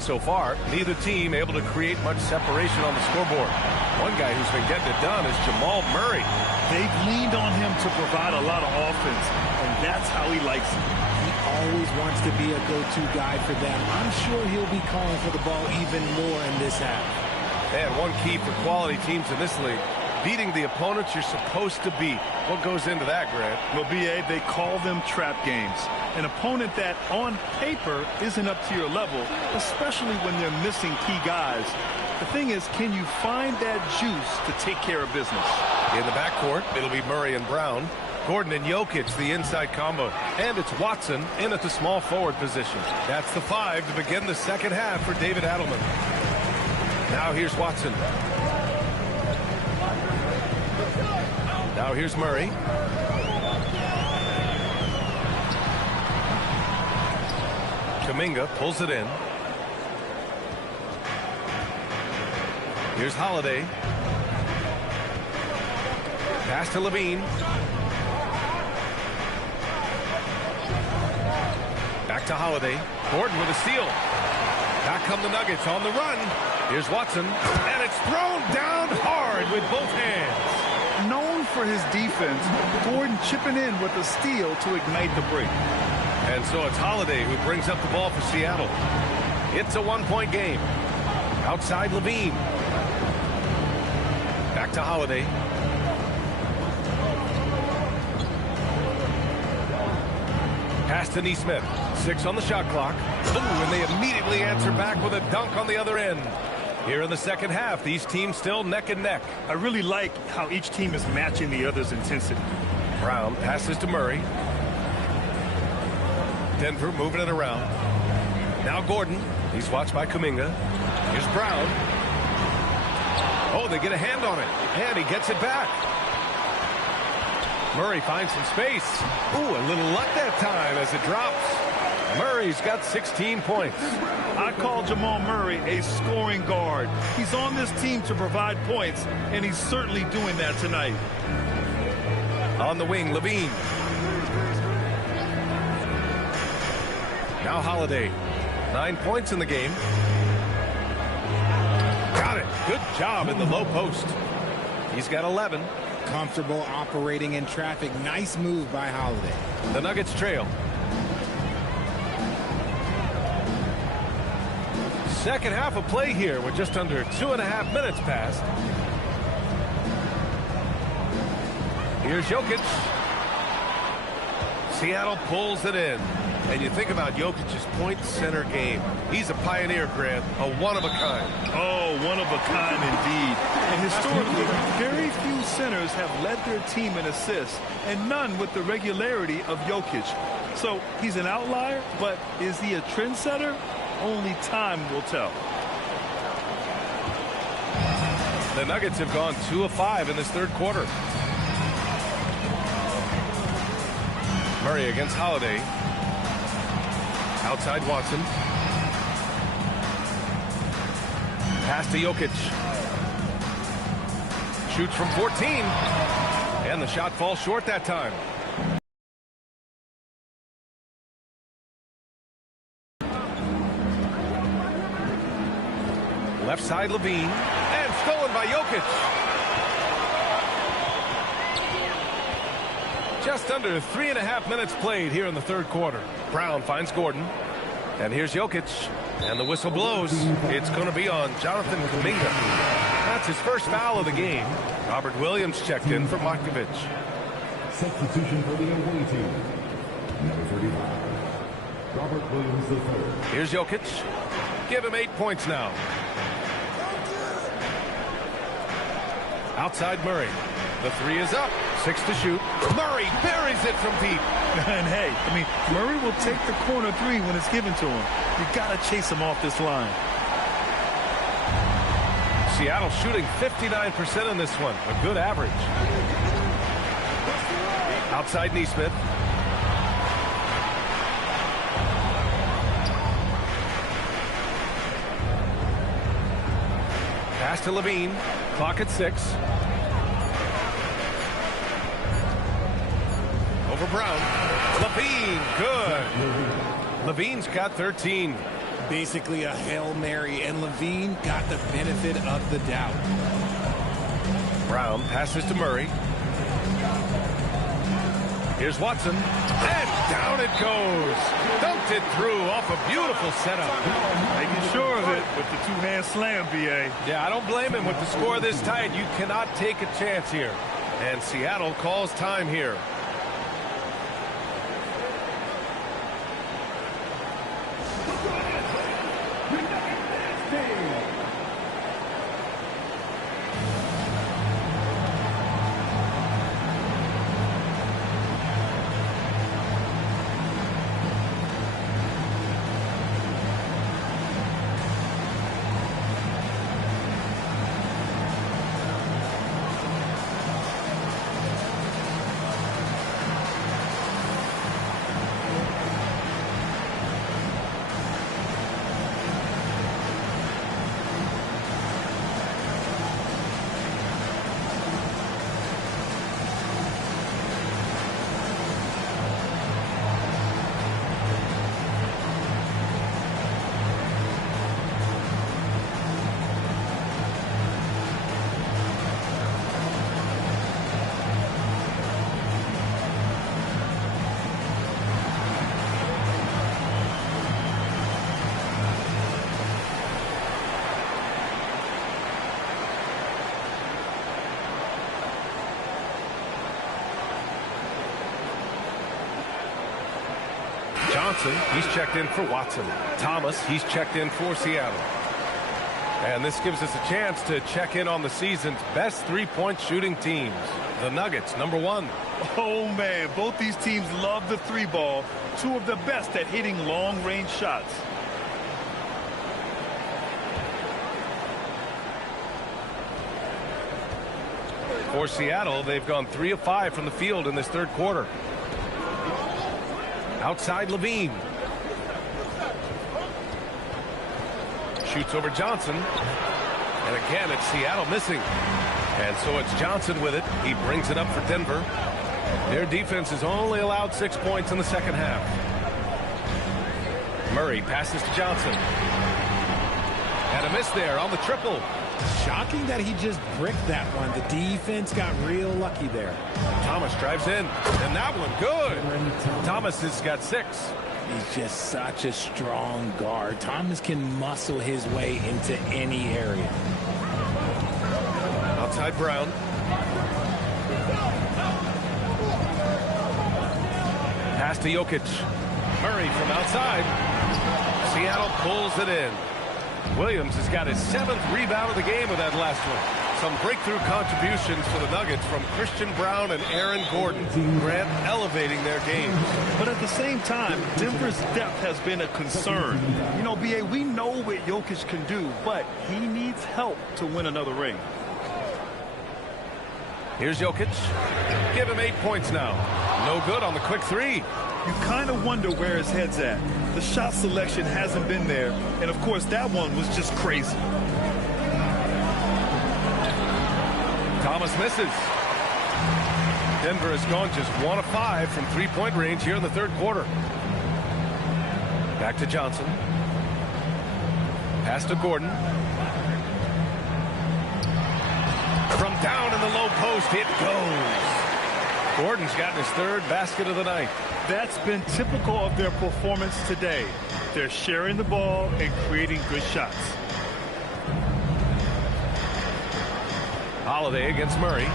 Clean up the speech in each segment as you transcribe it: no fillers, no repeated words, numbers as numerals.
possessions so far. Neither team able to create much separation on the scoreboard. One guy who's been getting it done is Jamal Murray. They've leaned on him to provide a lot of offense, and that's how he likes it. He always wants to be a go-to guy for them. I'm sure he'll be calling for the ball even more in this half. And one key for quality teams in this league, beating the opponents you're supposed to beat. What goes into that, Grant? Well, B.A., they call them trap games. An opponent that, on paper, isn't up to your level, especially when they're missing key guys. The thing is, can you find that juice to take care of business? In the backcourt, it'll be Murray and Brown. Gordon and Jokic, the inside combo. And it's Watson in at the small forward position. That's the 5 to begin the second half for David Adelman. Now here's Watson. Now here's Murray. Kuminga pulls it in. Here's Holiday. Pass to Levine. Back to Holiday. Gordon with a steal. Back come the Nuggets on the run. Here's Watson. And it's thrown down hard with both hands. Known for his defense, Gordon chipping in with a steal to ignite the break. And so it's Holiday who brings up the ball for Seattle. It's a one-point game. Outside Levine. Back to Holiday. Pass to Nesmith. 6 on the shot clock. Ooh, and they immediately answer back with a dunk on the other end. Here in the second half, these teams still neck and neck. I really like how each team is matching the other's intensity. Brown passes to Murray. Denver moving it around. Now Gordon. He's watched by Kuminga. Here's Brown. Oh, they get a hand on it. And he gets it back. Murray finds some space. Ooh, a little luck that time as it drops. Murray's got 16 points. I call Jamal Murray a scoring guard. He's on this team to provide points, and he's certainly doing that tonight. On the wing, Levine. Now Holiday. 9 points in the game. Got it. Good job in the low post. He's got 11. Comfortable operating in traffic. Nice move by Holiday. The Nuggets trail. Second half of play here with just under 2.5 minutes passed. Here's Jokic. Seattle pulls it in. And you think about Jokic's point center game. He's a pioneer, Grant. A one-of-a-kind. Oh, one-of-a-kind indeed. And historically, very few centers have led their team in assists, and none with the regularity of Jokic. So he's an outlier, but is he a trendsetter? Only time will tell. The Nuggets have gone 2 of 5 in this third quarter. Murray against Holiday. Outside Watson. Pass to Jokic. Shoots from 14. And the shot falls short that time. Left side Levine. And stolen by Jokic. Just under 3.5 minutes played here in the third quarter. Brown finds Gordon. And here's Jokic. And the whistle blows. It's going to be on Jonathan Kuminga. That's his first foul of the game. Robert Williams checked in for Markovic. Substitution for the away team. Number 35. Robert Williams III. Here's Jokic. Give him 8 points now. Outside Murray. The 3 is up. 6 to shoot. Murray buries it from deep. And hey, I mean, Murray will take the corner 3 when it's given to him. You got to chase him off this line. Seattle shooting 59% in this one. A good average. Outside Nesmith. Pass to Levine. Clock at 6. Over Brown. Levine, good. Levine's got 13. Basically a Hail Mary, and Levine got the benefit of the doubt. Brown passes to Murray. Here's Watson, and down it goes. Dunked it through off a beautiful setup. Making sure of it with the two-hand slam, B.A. Yeah, I don't blame him with the score this tight. You cannot take a chance here. And Seattle calls time here. Johnson, he's checked in for Watson. Thomas, he's checked in for Seattle. And this gives us a chance to check in on the season's best three-point shooting teams. The Nuggets, #1. Oh, man, both these teams love the three ball. Two of the best at hitting long-range shots. For Seattle, they've gone 3 of 5 from the field in this third quarter. Outside Levine. Shoots over Johnson. And again, it's Seattle missing. And so it's Johnson with it. He brings it up for Denver. Their defense has only allowed 6 points in the second half. Murray passes to Johnson. And a miss there on the triple. Shocking that he just bricked that one. The defense got real lucky there. Thomas drives in, and that one good. Thomas has got 6. He's just such a strong guard. Thomas can muscle his way into any area. Outside Brown. Pass to Jokic. Murray from outside. Seattle pulls it in. Williams has got his 7th rebound of the game with that last one. Some breakthrough contributions for the Nuggets from Christian Brown and Aaron Gordon. Grant elevating their games. But at the same time, Denver's depth has been a concern. You know, B.A., we know what Jokic can do, but he needs help to win another ring. Here's Jokic. Give him 8 points now. No good on the quick three. You kind of wonder where his head's at. The shot selection hasn't been there, and of course that one was just crazy. Thomas misses. Denver has gone just 1 of 5 from three-point range here in the third quarter. Back to Johnson. Pass to Gordon. From down in the low post, it goes. Gordon's gotten his 3rd basket of the night. That's been typical of their performance today. They're sharing the ball and creating good shots. Holiday against Murray.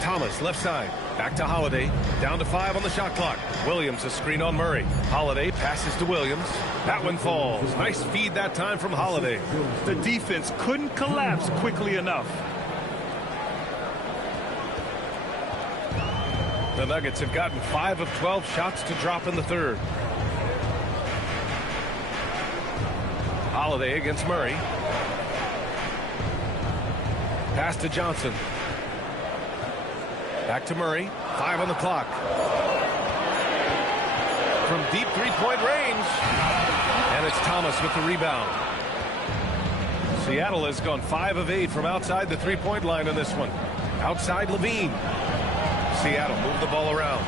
Thomas left side. Back to Holiday. Down to 5 on the shot clock. Williams a screen on Murray. Holiday passes to Williams. That one falls. Nice feed that time from Holiday. The defense couldn't collapse quickly enough. The Nuggets have gotten 5 of 12 shots to drop in the third. Holiday against Murray. Pass to Johnson. Back to Murray. 5 on the clock. From deep three-point range. And it's Thomas with the rebound. Seattle has gone 5 of 8 from outside the three-point line in this one. Outside Levine. Seattle move the ball around.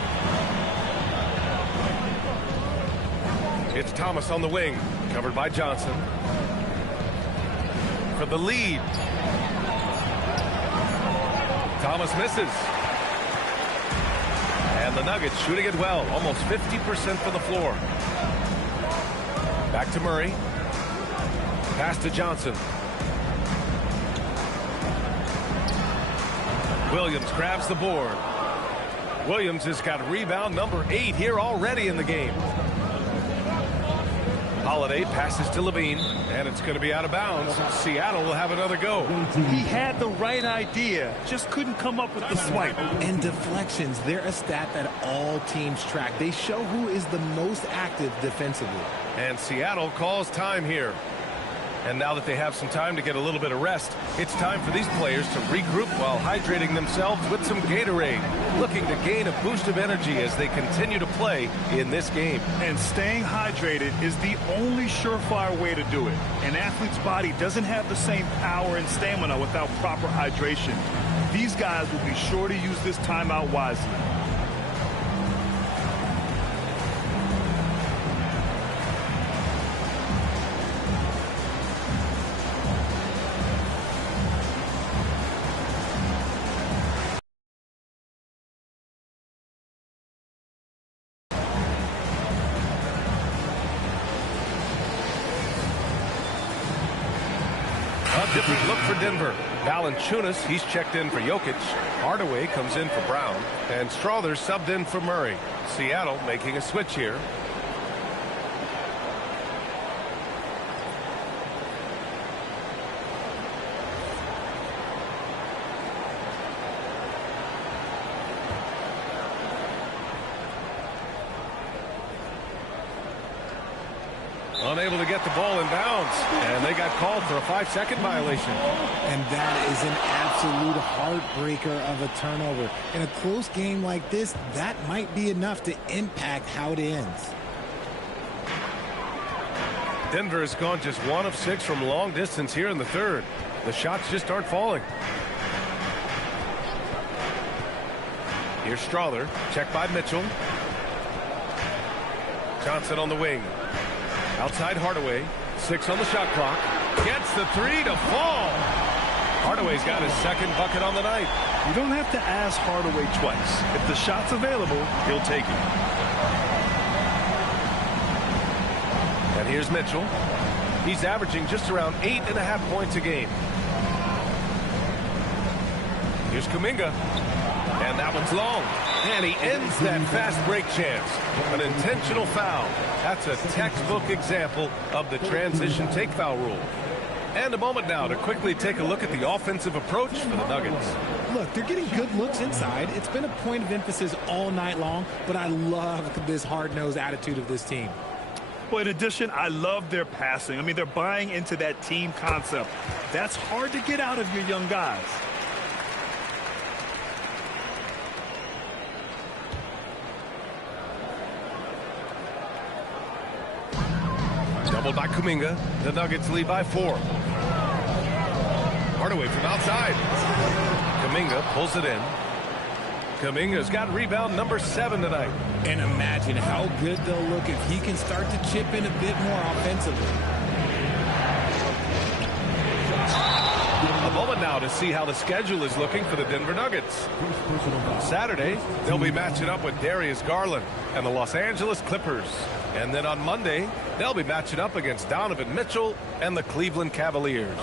It's Thomas on the wing, covered by Johnson. For the lead. Thomas misses. And the Nuggets shooting it well, almost 50% from the floor. Back to Murray. Pass to Johnson. Williams grabs the board. Williams has got rebound number 8 here already in the game. Holiday passes to Levine, and it's going to be out of bounds. Seattle will have another go. He had the right idea, just couldn't come up with the swipe. And deflections, they're a stat that all teams track. They show who is the most active defensively. And Seattle calls time here. And now that they have some time to get a little bit of rest, it's time for these players to regroup while hydrating themselves with some Gatorade, looking to gain a boost of energy as they continue to play in this game. And staying hydrated is the only surefire way to do it. An athlete's body doesn't have the same power and stamina without proper hydration. These guys will be sure to use this timeout wisely. Different look for Denver. Valanciunas, he's checked in for Jokic. Hardaway comes in for Brown. And Strother's subbed in for Murray. Seattle making a switch here. Unable to get the ball in bounds, and they got called for a 5-second violation. And that is an absolute heartbreaker of a turnover. In a close game like this, that might be enough to impact how it ends. Denver has gone just 1 of 6 from long distance here in the third. The shots just aren't falling. Here's Strother, checked by Mitchell. Johnson on the wing. Outside Hardaway, 6 on the shot clock. Gets the 3 to fall. Hardaway's got his second bucket on the night. You don't have to ask Hardaway twice. If the shot's available, he'll take it. And here's Mitchell. He's averaging just around 8.5 points a game. Here's Kuminga. And that one's long. And he ends that fast break chance. An intentional foul. That's a textbook example of the transition take foul rule. And a moment now to quickly take a look at the offensive approach for the Nuggets. Look, they're getting good looks inside. It's been a point of emphasis all night long, but I love this hard-nosed attitude of this team. Well, in addition, I love their passing. I mean, they're buying into that team concept. That's hard to get out of your young guys. Doubled by Kuminga. The Nuggets lead by 4. Hardaway from outside. Kuminga pulls it in. Kuminga's got rebound number 7 tonight. And imagine how good they'll look if he can start to chip in a bit more offensively. A moment now to see how the schedule is looking for the Denver Nuggets. On Saturday, they'll be matching up with Darius Garland and the Los Angeles Clippers. And then on Monday, they'll be matching up against Donovan Mitchell and the Cleveland Cavaliers.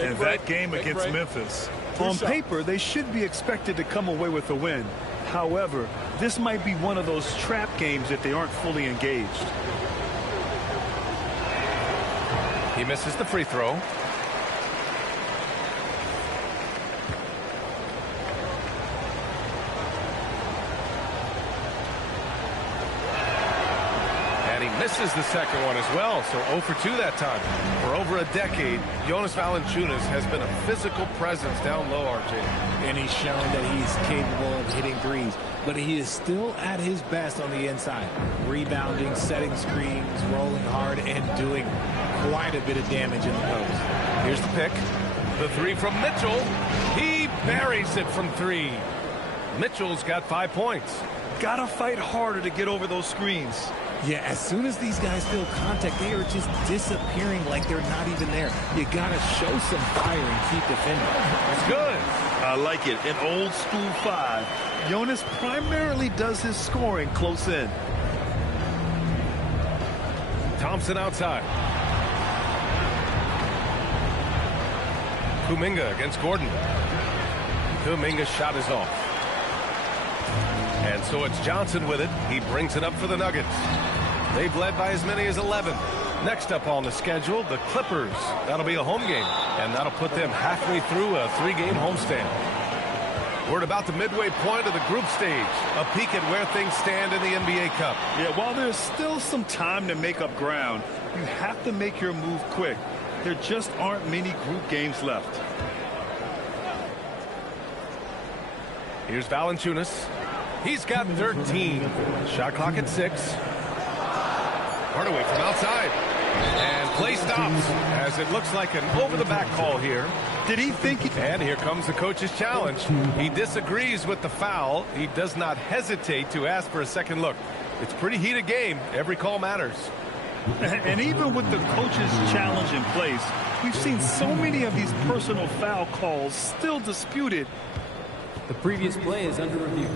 And that game against Memphis. On paper, they should be expected to come away with a win. However, this might be one of those trap games if they aren't fully engaged. He misses the free throw. Misses the second one as well, so 0 for 2 that time. For over a decade, Jonas Valanciunas has been a physical presence down low, RJ. And he's shown that he's capable of hitting threes, but he is still at his best on the inside. Rebounding, setting screens, rolling hard, and doing quite a bit of damage in the post. Here's the pick. The 3 from Mitchell. He buries it from 3. Mitchell's got 5 points. Gotta fight harder to get over those screens. Yeah, as soon as these guys feel contact, they are just disappearing like they're not even there. You got to show some fire and keep defending. That's good. I like it. An old school 5. Jonas primarily does his scoring close in. Thompson outside. Kuminga against Gordon. Kuminga's shot is off. And so it's Johnson with it. He brings it up for the Nuggets. They've led by as many as 11. Next up on the schedule, the Clippers. That'll be a home game, and that'll put them halfway through a 3-game homestand. We're at about the midway point of the group stage. A peek at where things stand in the NBA Cup. Yeah, while there's still some time to make up ground, you have to make your move quick. There just aren't many group games left. Here's Valanciunas. He's got 13. Shot clock at 6. Hardaway from outside. And play stops as it looks like an over-the-back call here. Did he think And here comes the coach's challenge. He disagrees with the foul. He does not hesitate to ask for a second look. It's a pretty heated game. Every call matters. And even with the coach's challenge in place, we've seen so many of these personal foul calls still disputed. The previous play is under review.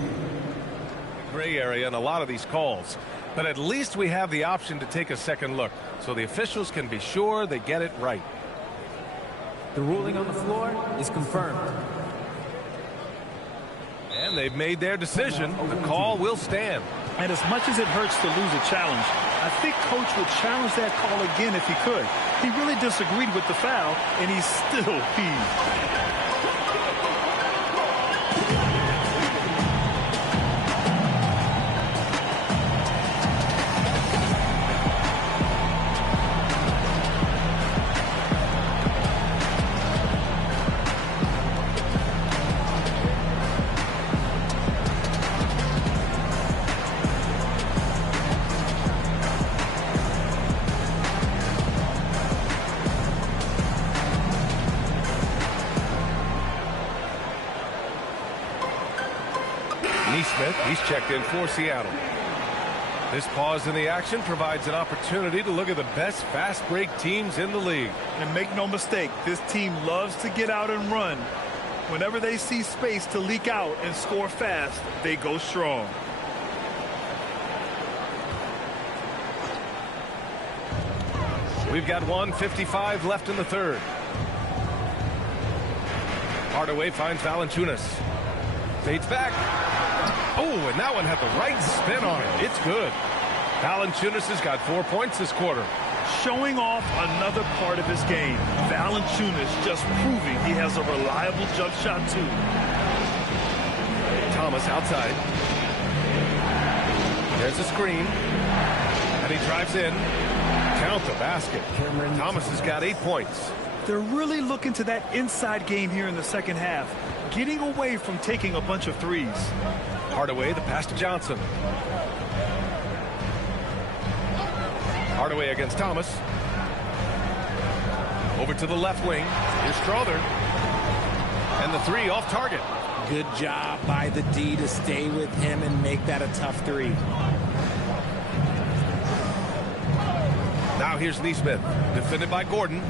Gray area in a lot of these calls. But at least we have the option to take a second look, so the officials can be sure they get it right. The ruling on the floor is confirmed. And they've made their decision. The call will stand. And as much as it hurts to lose a challenge, I think Coach would challenge that call again if he could. He really disagreed with the foul, and he's still peeved. He's checked in for Seattle. This pause in the action provides an opportunity to look at the best fast break teams in the league. And make no mistake, this team loves to get out and run. Whenever they see space to leak out and score fast, they go strong. We've got 1:55 left in the third. Hardaway finds Valanciunas. Fades back. Oh, and that one had the right spin on it. It's good. Valanciunas has got 4 points this quarter. Showing off another part of his game. Valanciunas just proving he has a reliable jump shot, too. Thomas outside. There's a screen. And he drives in. Count the basket. Thomas has got 8 points. They're really looking to that inside game here in the second half, getting away from taking a bunch of threes. Hardaway, the pass to Johnson. Hardaway against Thomas. Over to the left wing. Here's Strother. And the three off target. Good job by the D to stay with him and make that a tough three. Now here's Nesmith, defended by Gordon.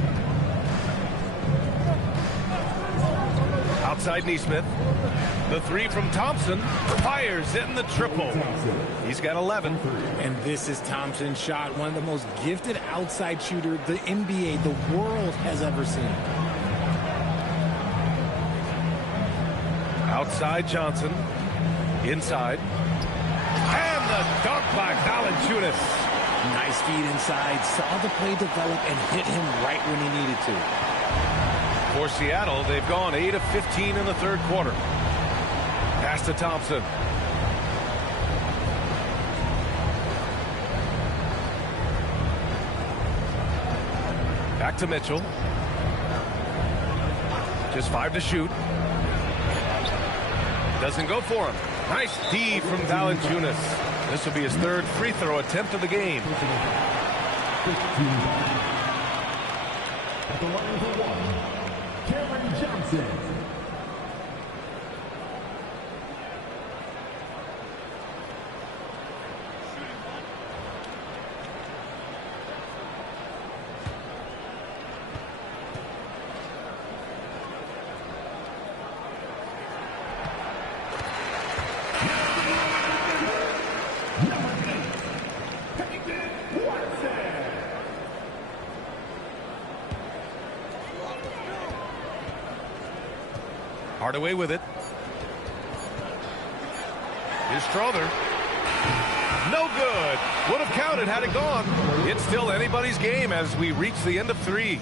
Outside Nesmith. The three from Thompson. Fires in the triple. He's got 11. And this is Thompson's shot, one of the most gifted outside shooter the NBA, the world has ever seen. Outside Johnson. Inside. And the dunk by Valanciunas. Nice feed inside, saw the play develop and hit him right when he needed to. For Seattle, they've gone 8 of 15 in the third quarter. Pass to Thompson. Back to Mitchell. Just 5 to shoot. Doesn't go for him. Nice D from Valanciunas. This will be his third free throw attempt of the game. At the line for one, Cameron Johnson. Hardaway with it. Here's Strother. No good. Would have counted had it gone. It's still anybody's game as we reach the end of 3.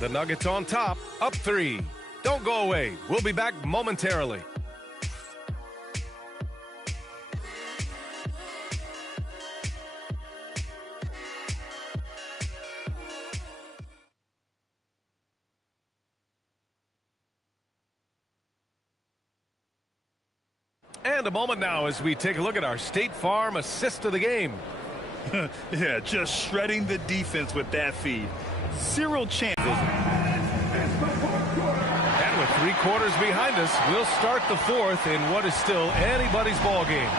The Nuggets on top, up 3. Don't go away. We'll be back momentarily. And a moment now as we take a look at our State Farm assist of the game. Yeah, just shredding the defense with that feed. 0 chances. And with 3 quarters behind us, we'll start the 4th in what is still anybody's ball game.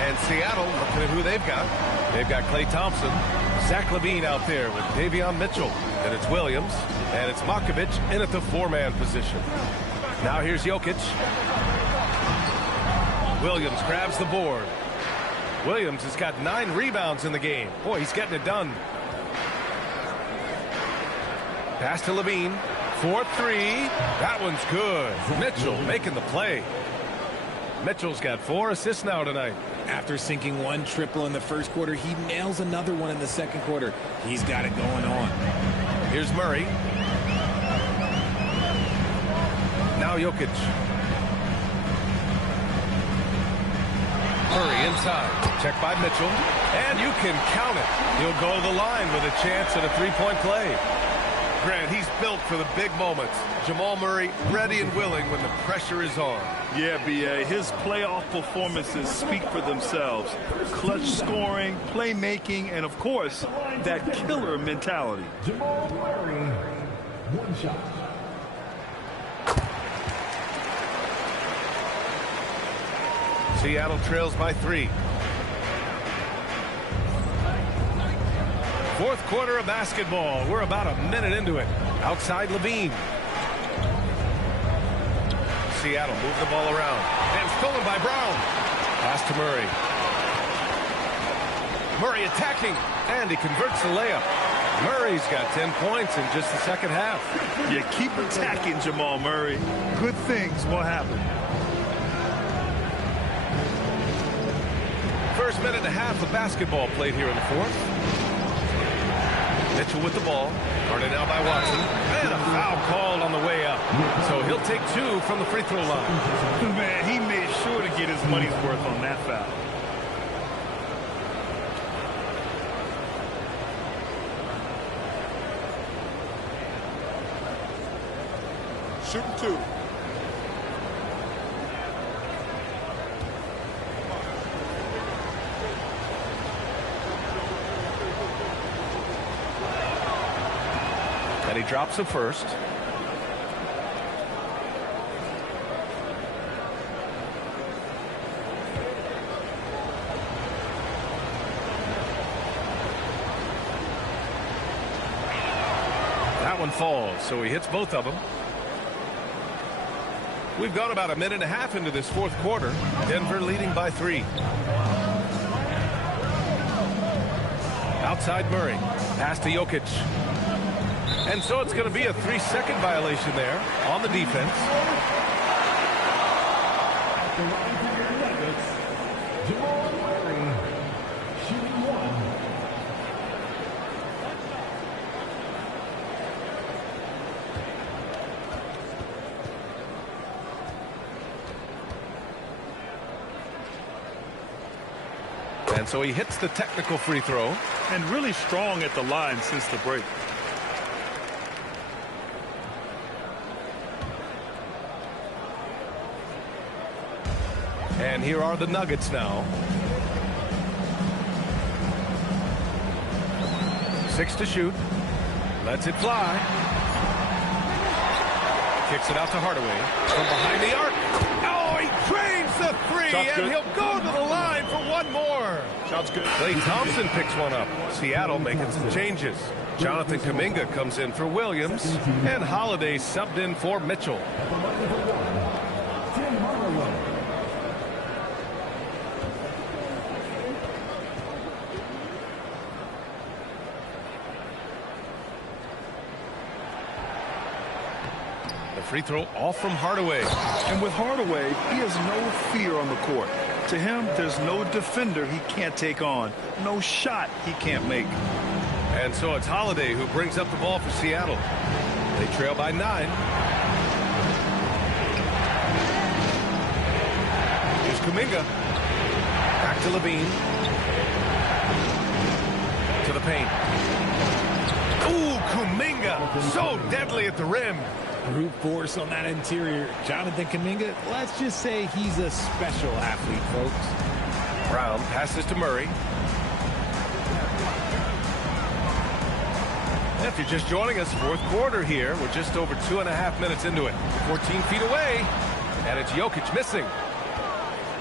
And Seattle, looking at who they've got. They've got Klay Thompson, Zach LaVine out there with Davion Mitchell. And it's Williams, and it's Makovich in at the 4-man position. Now here's Jokic. Williams grabs the board. Williams has got 9 rebounds in the game. Boy, he's getting it done. Pass to LaVine. 4-3. That one's good. Mitchell making the play. Mitchell's got 4 assists now tonight. After sinking 1 triple in the first quarter, he nails another one in the second quarter. He's got it going on. Here's Murray. Now Jokic. Murray inside. Check by Mitchell. And you can count it. He'll go to the line with a chance at a 3-point play. Grant, he's built for the big moments. Jamal Murray ready and willing when the pressure is on. Yeah, B.A. His playoff performances speak for themselves. Clutch scoring, playmaking, and, of course, that killer mentality. Jamal Murray, 1 shot. Seattle trails by 3. 4th quarter of basketball. We're about a minute into it. Outside LaVine. Seattle move the ball around. And stolen by Brown. Pass to Murray. Murray attacking. And he converts the layup. Murray's got 10 points in just the second half. You keep attacking Jamal Murray. Good things will happen. First minute and a half of basketball played here in the 4th. Mitchell with the ball. Guarded now by Watson. And a foul called on the way up. So he'll take 2 from the free throw line. Man, he made sure to get his money's worth on that foul. Shooting 2. And he drops the first. That one falls, so he hits both of them. We've gone about a minute and a half into this 4th quarter. Denver leading by 3. Outside Murray. Pass to Jokic. And so it's going to be a 3-second violation there on the defense. Jamal Murray, shooting 1. And so he hits the technical free throw. And really strong at the line since the break. And here are the Nuggets now. 6 to shoot. Lets it fly. Kicks it out to Hardaway. From behind the arc. Oh, he drains the 3, and good. he'll go to the line for 1 more. Shot's good. Klay Thompson picks one up. Seattle making some changes. Jonathan Kuminga comes in for Williams, and Holiday subbed in for Mitchell. The The free throw off from Hardaway. And with Hardaway, he has no fear on the court. To him, there's no defender he can't take on, no shot he can't make. And so it's Holiday who brings up the ball for Seattle. They trail by 9. Here's Kuminga. Back to Levine. To the paint. Ooh, Kuminga. So deadly at the rim. Brute force on that interior. Jonathan Kuminga, let's just say he's a special athlete, folks. Brown passes to Murray. If you're just joining us, fourth quarter here. We're just over 2.5 minutes into it. 14 feet away. And it's Jokic missing.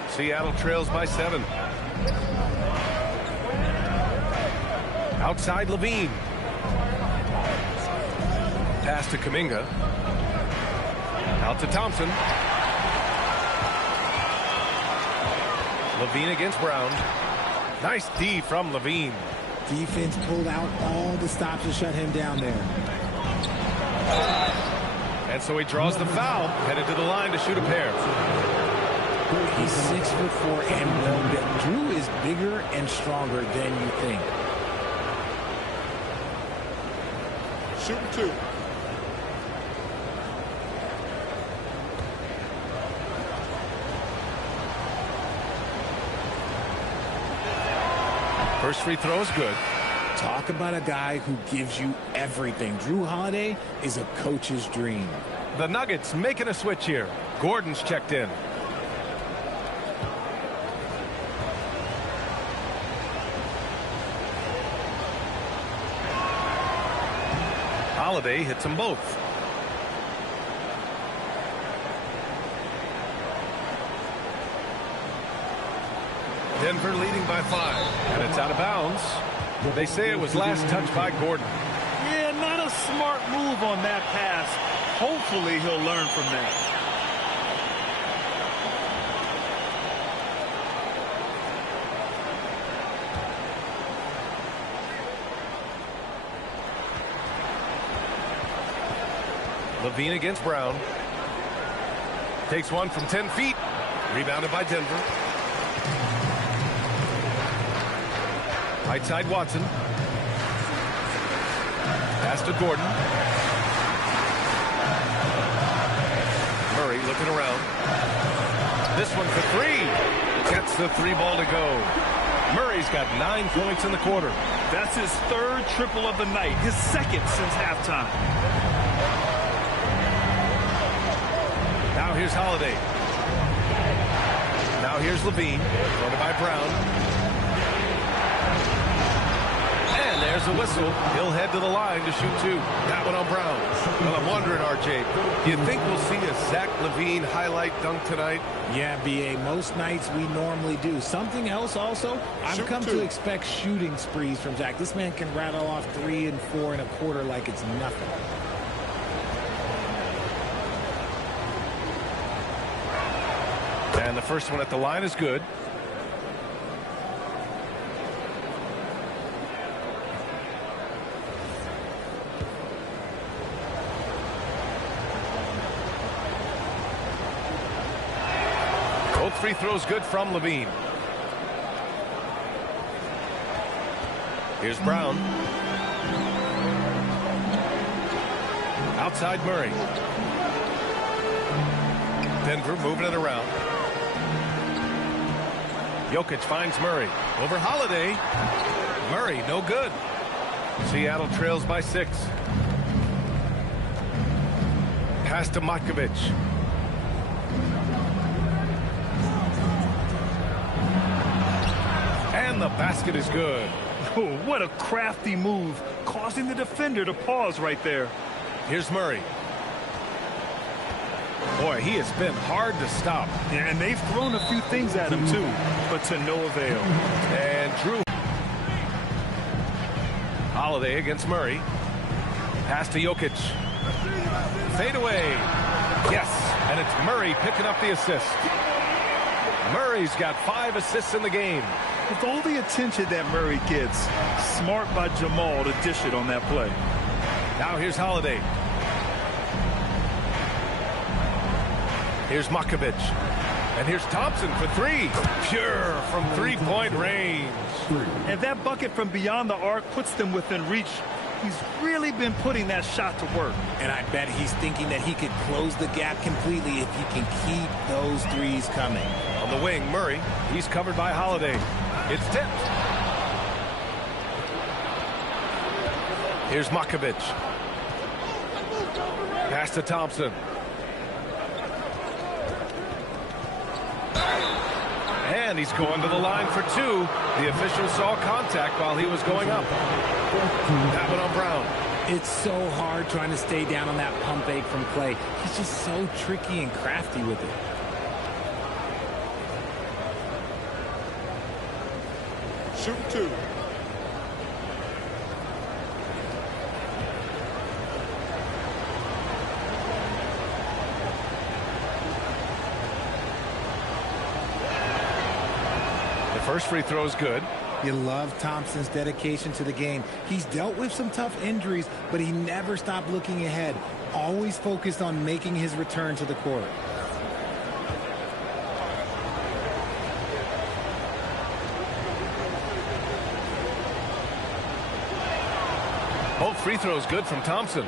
Seattle trails by 7. Outside Levine. Pass to Kuminga. Out to Thompson. Levine against Brown. Nice D from Levine. Defense pulled out all the stops to shut him down there. And so he draws the foul, headed to the line to shoot a pair. He's 6'4" and well built. Drew is bigger and stronger than you think. Shooting 2. First free throw is good. Talk about a guy who gives you everything. Drew Holiday is a coach's dream. The Nuggets making a switch here. Gordon's checked in. Holiday hits them both. Denver leading by 5. And it's out of bounds. They say it was last touched by Gordon. Yeah, not a smart move on that pass. Hopefully he'll learn from that. Levine against Brown. Takes one from 10 feet. Rebounded by Denver. Right side Watson. Pass to Gordon. Murray looking around. This one for 3. Gets the 3 ball to go. Murray's got 9 points in the quarter. That's his 3rd triple of the night, his 2nd since halftime. Now here's Holiday. Now here's Levine. Thrown by Brown. And there's a whistle. He'll head to the line to shoot 2. That one on Brown. Well, I'm wondering, RJ, do you think we'll see a Zach LaVine highlight dunk tonight? Yeah, B.A., most nights we normally do. Something else also, I've come to expect shooting sprees from Zach. This man can rattle off 3 and 4 and a quarter like it's nothing. And the first one at the line is good. Both free throws good from Levine. Here's Brown. Outside Murray. Denver moving it around. Jokic finds Murray. Over Holiday. Murray, no good. Seattle trails by 6. Pass to Matkovic. And the basket is good. Oh, what a crafty move, causing the defender to pause right there. Here's Murray. Boy, he has been hard to stop. Yeah, and they've thrown a few things at him, too, but to no avail. And Drew. Holiday against Murray. Pass to Jokic. Fade away. Yes, and it's Murray picking up the assist. Murray's got 5 assists in the game. With all the attention that Murray gets, smart by Jamal to dish it on that play. Now here's Holiday. Here's Makovich. And here's Thompson for three. Pure from three-point range. And that bucket from beyond the arc puts them within reach. He's really been putting that shot to work. And I bet he's thinking that he could close the gap completely if he can keep those threes coming. On the wing, Murray. He's covered by Holiday. It's tipped. Here's Makovich. Pass to Thompson. And he's going to the line for two. The official saw contact while he was going up. That one on Brown. It's so hard trying to stay down on that pump fake from Clay. He's just so tricky and crafty with it. Shooting two. First free throw is good. You love Thompson's dedication to the game. He's dealt with some tough injuries, but he never stopped looking ahead. Always focused on making his return to the court. Both free throws good from Thompson.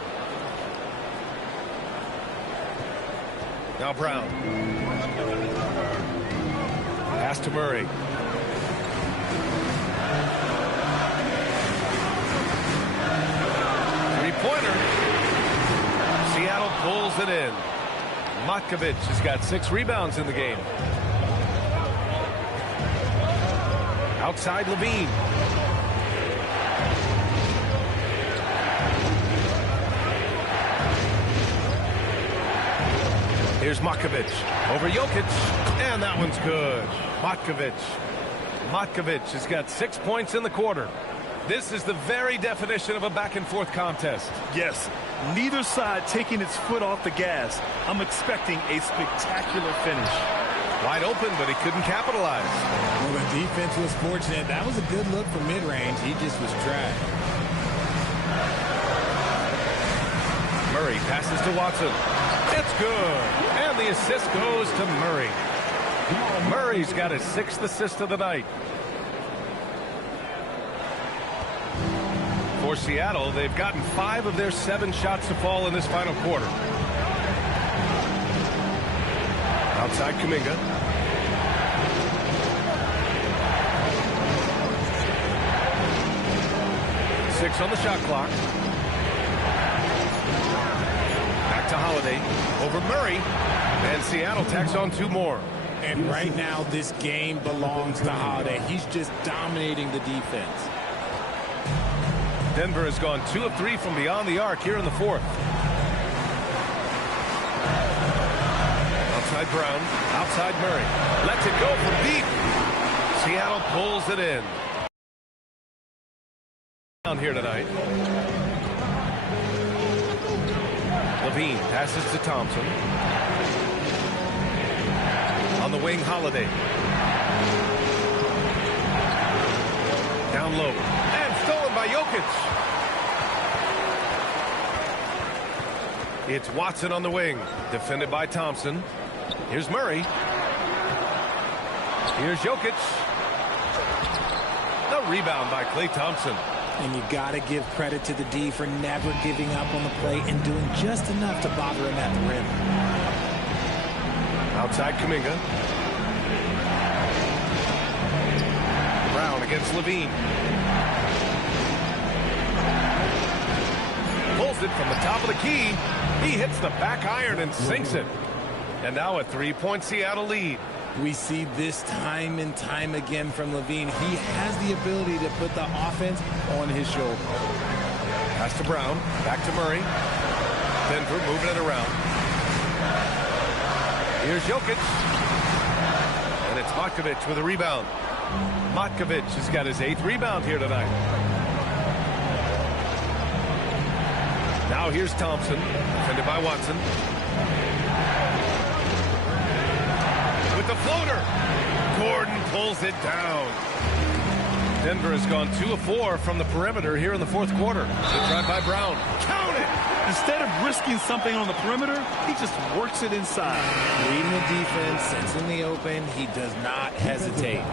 Now Brown. Pass to Murray. Three-pointer. Seattle pulls it in. Makovich has got 6 rebounds in the game. Outside Levine. Here's Makovich over Jokic, and that one's good. Makovich has got 6 points in the quarter. This is the very definition of a back-and-forth contest. Yes, neither side taking its foot off the gas. I'm expecting a spectacular finish. Wide open, but he couldn't capitalize. Well, the defense was fortunate. That was a good look from mid-range. He just was trash. Murray passes to Watson. It's good. And the assist goes to Murray. Murray's got his 6th assist of the night. For Seattle, they've gotten 5 of their 7 shots to fall in this final quarter. Outside Kuminga. Six on the shot clock. Back to Holiday. Over Murray. And Seattle tacks on 2 more. And right now, this game belongs to Holiday. He's just dominating the defense. Denver has gone 2 of 3 from beyond the arc here in the 4th. Outside Brown. Outside Murray. Lets it go from deep. Seattle pulls it in. Down here tonight. Levine passes to Thompson. On the wing, Holiday. Down low. And stolen by Jokic. It's Watson on the wing. Defended by Thompson. Here's Murray. Here's Jokic. The rebound by Klay Thompson. And you got to give credit to the D for never giving up on the play and doing just enough to bother him at the rim. Outside Kuminga. Brown against Levine. Pulls it from the top of the key. He hits the back iron and sinks it. And now a 3-point Seattle lead. We see this time and time again from Levine. He has the ability to put the offense on his shoulder. Pass to Brown. Back to Murray. Denver moving it around. Here's Jokic. And it's Makovich with a rebound. Makovich has got his 8th rebound here tonight. Now here's Thompson. Defended by Watson. With the floater. Gordon pulls it down. Denver has gone 2 of 4 from the perimeter here in the 4th quarter. The drive by Brown. Count it! Instead of risking something on the perimeter, he just works it inside. Reading the defense, sensing the open, he does not hesitate.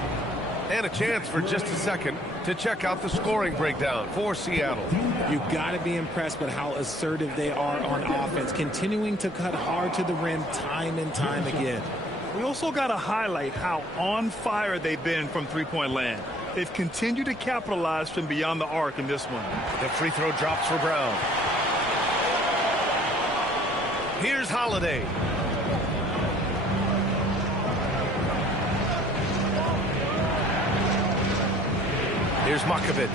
And a chance for just a second to check out the scoring breakdown for Seattle. You've got to be impressed with how assertive they are on offense, continuing to cut hard to the rim time and time again. We also got to highlight how on fire they've been from three-point land. They've continued to capitalize from beyond the arc in this one. The free throw drops for Brown. Here's Holiday. Here's Makovic.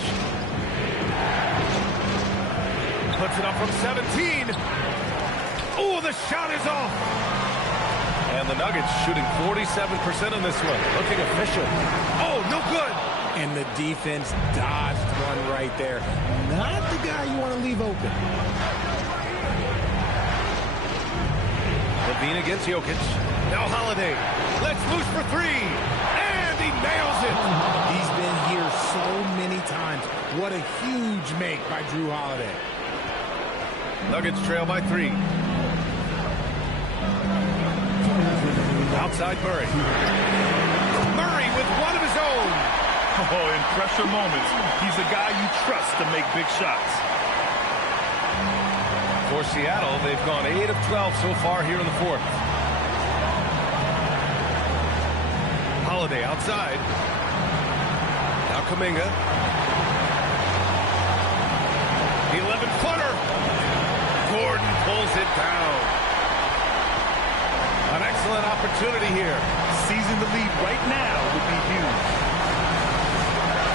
Puts it up from 17. Oh, the shot is off. And the Nuggets shooting 47% on this one. Looking official. Oh, no good. And the defense dodged one right there. Not the guy you want to leave open. Levine against Jokic. Now Holiday. Let's loose for three. And he nails it. He's been here so many times. What a huge make by Drew Holiday. Nuggets trail by 3. Outside Murray. Murray with one of his own. Oh, in pressure moments, he's a guy you trust to make big shots. For Seattle, they've gone 8 of 12 so far here in the fourth. Holiday outside. Now Kuminga. 11-footer. Gordon pulls it down. An excellent opportunity here. Seizing the lead right now would be huge.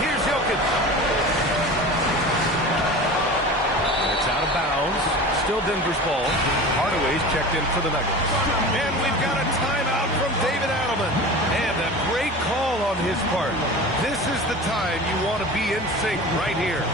Here's Jokic. It's out of bounds. Still Denver's ball. Hardaway's checked in for the Nuggets. And we've got a timeout from David Adelman. And a great call on his part. This is the time you want to be in sync right here.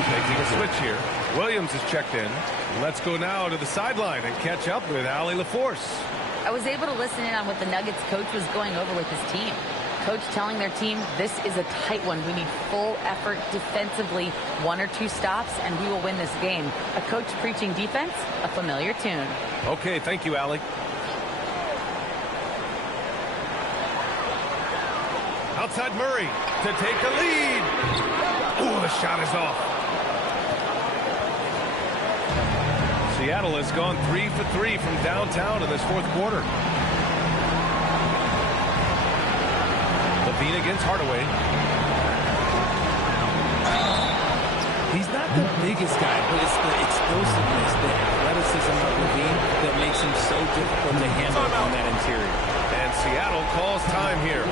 Making a switch here. Williams is checked in. Let's go now to the sideline and catch up with Allie LaForce. I was able to listen in on what the Nuggets coach was going over with his team. Coach telling their team, this is a tight one. We need full effort defensively, 1 or 2 stops, and we will win this game. A coach preaching defense, a familiar tune. Okay, thank you, Allie. Outside Murray to take the lead. Oh, the shot is off. Seattle has gone 3 for 3 from downtown in this fourth quarter. Levine against Hardaway. He's not the biggest guy, but it's the explosiveness, the athleticism of Levine that makes him so difficult to handle on that interior. And Seattle calls time here.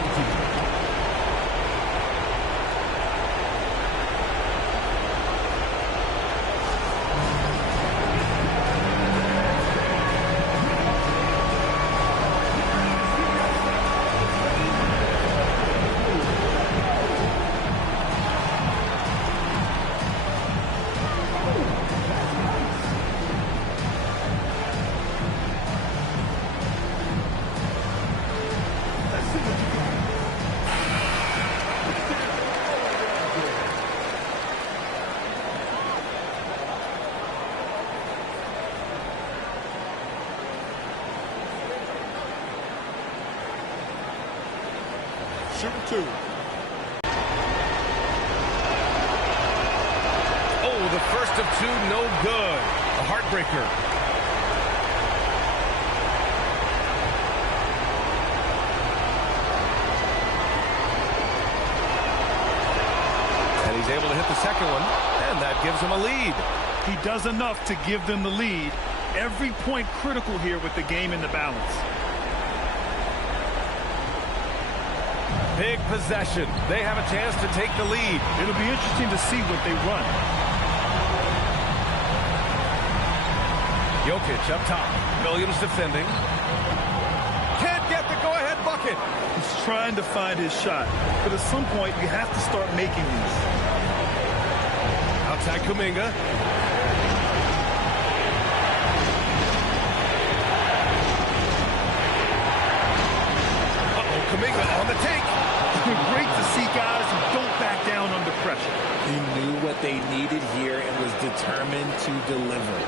Shooting 2. Oh, the first of 2, no good. A heartbreaker. And he's able to hit the second one, and that gives him a lead. He does enough to give them the lead. Every point critical here with the game in the balance. Big possession. They have a chance to take the lead. It'll be interesting to see what they run. Jokic up top. Williams defending. Can't get the go-ahead bucket. He's trying to find his shot. But at some point, you have to start making these. Outside Kuminga. Uh-oh, Kuminga on the take. Great to see guys who don't back down under pressure. He knew what they needed here and was determined to deliver.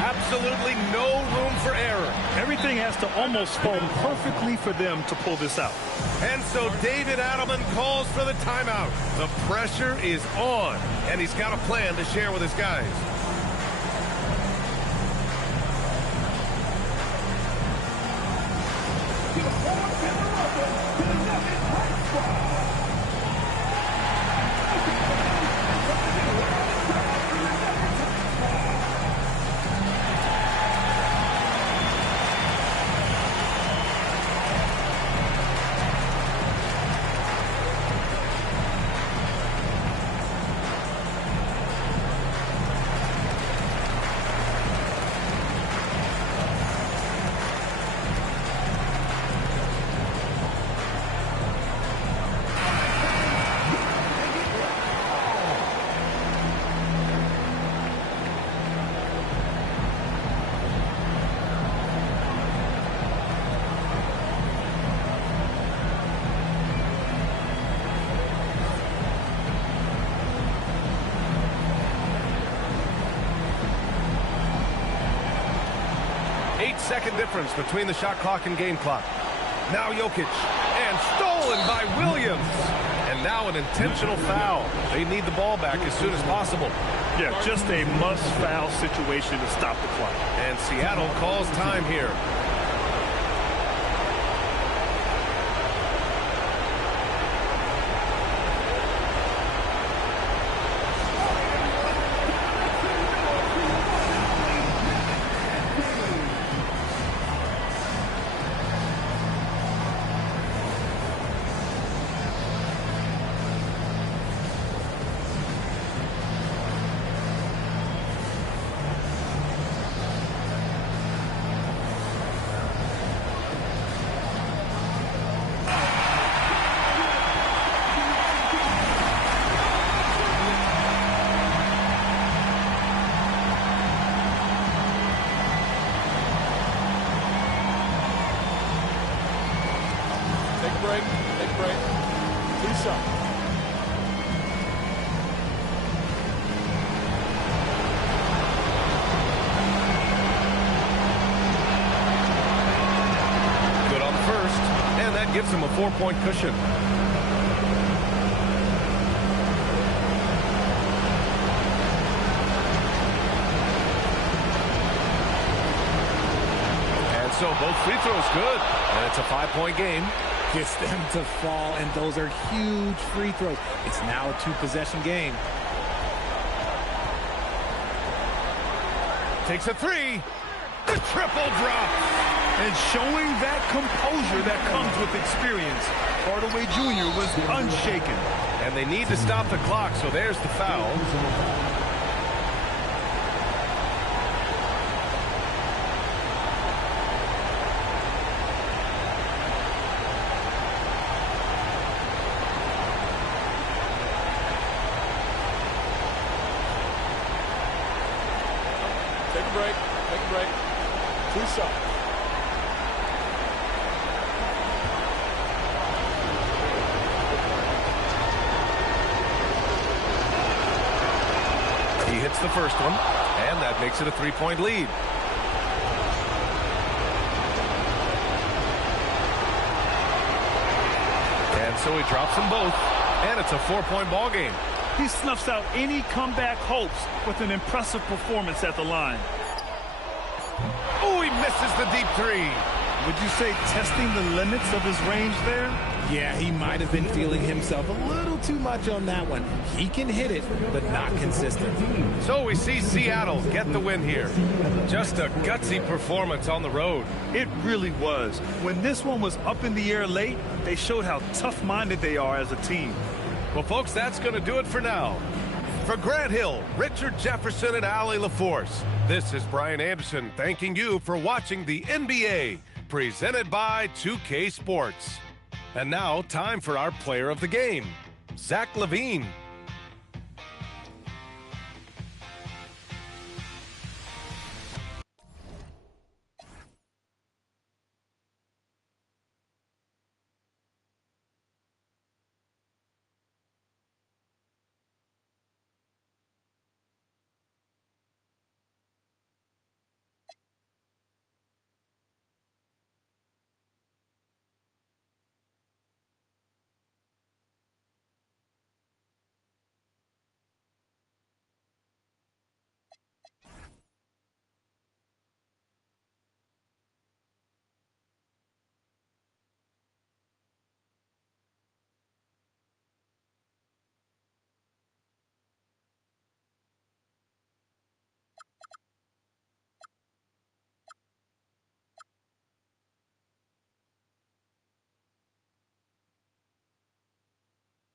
Absolutely no room for error. Everything has to almost fall perfectly for them to pull this out. And so David Adelman calls for the timeout. The pressure is on, and he's got a plan to share with his guys. Second difference between the shot clock and game clock. Now Jokic, and stolen by Williams. And now an intentional foul. They need the ball back as soon as possible. Yeah, just a must-foul situation to stop the clock. And Seattle calls time here. Take a break. 2 shots. Good on the first, and that gives him a 4-point cushion. And so both free throws good, and it's a 5-point game. Gets them to fall, and those are huge free throws. It's now a 2-possession game. Takes a 3. The triple drop. And showing that composure that comes with experience. Hardaway Jr. was unshaken. And they need to stop the clock, so there's the foul. Take a break. 2 shots. He hits the first one, and that makes it a 3-point lead. so he drops them both, and it's a 4-point ball game. He snuffs out any comeback hopes with an impressive performance at the line. Oh, he misses the deep three. Would you say testing the limits of his range there? Yeah, he might have been feeling himself a little too much on that one. He can hit it, but not consistent. So we see Seattle get the win here. Just a gutsy performance on the road. It really was. When this one was up in the air late, they showed how tough-minded they are as a team. Well, folks, that's going to do it for now. For Grant Hill, Richard Jefferson, and Allie LaForce, this is Brian Anderson thanking you for watching the NBA, presented by 2K Sports. And now, time for our player of the game, Zach LaVine.